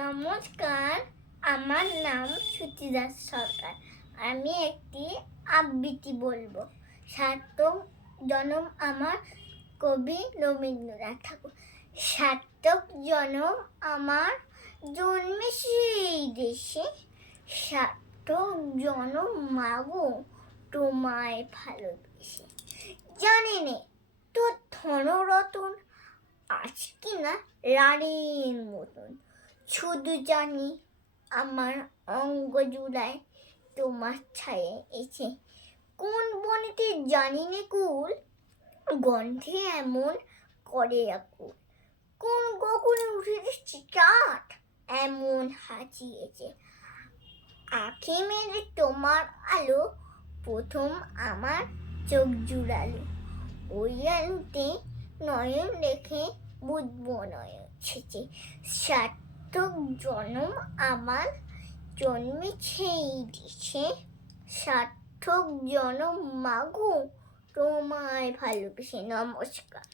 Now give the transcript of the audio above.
নমস্কার, আমার নাম সুচিদাস সরকার। আমি একটি আবৃত্তি বলবো। সার্থক জনম আমার কবি রবীন্দ্রনাথ ঠাকুর। সার্থক জনম আমার জন্মে সেই দেশে, সার্থক জনম মাগো তোমায় ভালোবেসে। জানি নে তোর ধনরতন আজ কিনা রানীর মতন, শুধু জানি আমার অঙ্গ জুড়ায় তোমার ছায়া এসে। কোন বনেতে জানি নে কুল, গন্ধে এমন করে আকুল। কোন গগনে উঠেছে চাঁদ, এমন হাজিয়েছে। আঁখি মেলে তোমার আলো প্রথম আমার চোখ জুড়ালো। ওই আলোতে নয়ন রেখে বুঝবো নয়ন ছেচে। সার্থক জনম আমার জন্মেছে এই দেশে, সার্থক জনম মাগো তোমায় ভালোবেসে। নমস্কার।